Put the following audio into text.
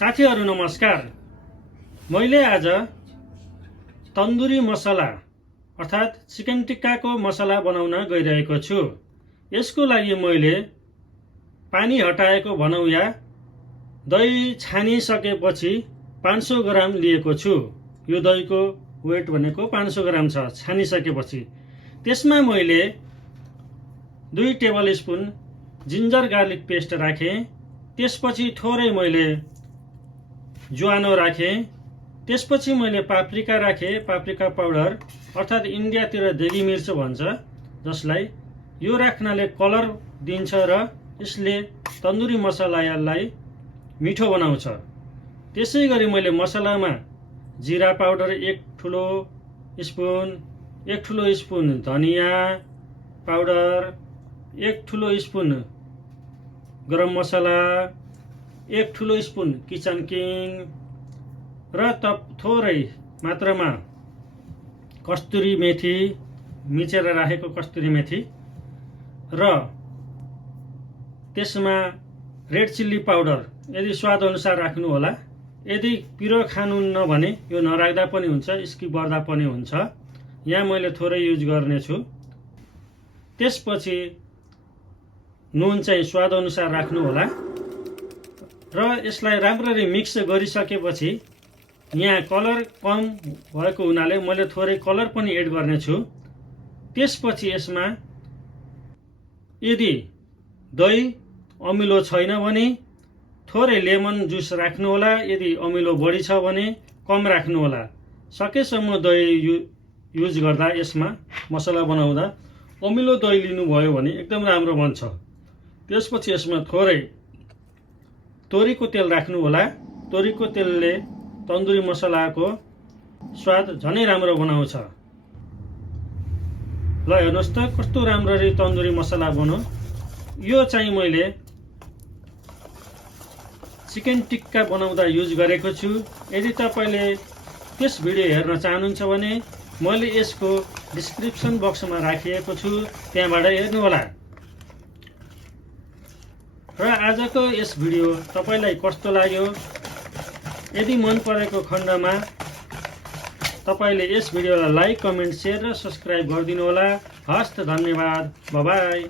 साथीहरु नमस्कार। मैले आज तन्दुरी मसला अर्थात चिकन टिक्काको मसला बनाउन गइरहेको छु। यसको लागि मैले पानी हटाएको भनौं या दही छानिसकेपछि 500 ग्राम लिएको छु। यो दहीको वेट भनेको 500 ग्राम छ छानिसकेपछि। त्यसमा मैले 2 table spoon ginger garlic paste राखे। त्यसपछि थोरै मैले ज्वानो राखे। त्यसपछि मैले पाप्रिका राखे, पाप्रिका पाउडर अर्थात इन्डियातिर देगी मिर्च भन्छ जसलाई। यो राख्नाले कलर दिन्छ र यसले तन्दुरी मसलालाई मिठो बनाउँछ। त्यसैगरी मैले मसलामा जिरा पाउडर 1 ठुलो स्पुन धनिया पाउडर, 1 ठुलो स्पुन गरम मसला, 1 ठुलो स्पुन किचन किङ र थोरै मात्रामा कस्तुरी मेथी, मिचेर राखेको कस्तुरी मेथी र त्यसमा रेड चिल्ली पाउडर यदि स्वाद अनुसार राख्नु होला। यदि पिरो खानुहुन्न भने यो नराख्दा पनि हुन्छ, स्किप गर्दा पनि हुन्छ। यहाँ मैले थोरै युज गर्ने छु। त्यसपछि नुन चाहिँ स्वाद अनुसार राख्नु होला र यसलाई राम्ररी मिक्स गरिसकेपछि यहाँ कलर कम भएको हुनाले मैले थोरै कलर पनि एड गर्ने छु। त्यसपछि यसमा यदि दही अमिलो छैन भने थोरै लेमन जुस राख्नु होला। यदि अमिलो बढी छ भने कम राख्नु होला। सकेसम्म दही युज गर्दा यसमा मसला बनाउँदा अमिलो दही लिनुभयो भने एकदम राम्रो बन्छ। त्यसपछि यसमा थोरै तोरीको तेल राख्नु होला। तोरीको तेलले तन्दुरी मसलाको स्वाद झनै राम्रो बनाउँछ। ल हेर्नुहोस् त कस्तो राम्ररी तन्दुरी मसला बन्यो। यो चाहिँ मैले चिकन टिक्का बनाउँदा युज गरेको छु। यदि तपाईले त्यस भिडियो हेर्न चाहनुहुन्छ भने मैले यसको डिस्क्रिप्सन बक्समा राखिएको छु, त्यहाँबाट हेर्नु होला। र आजको यस भिडियो तपाईलाई कस्तो लाग्यो? यदि मन परेको खण्डमा तपाईले यस भिडियोलाई लाइक, कमेन्ट, शेयर र सब्स्क्राइब गरिदिनु होला। हस्त धन्यवाद। Bye bye.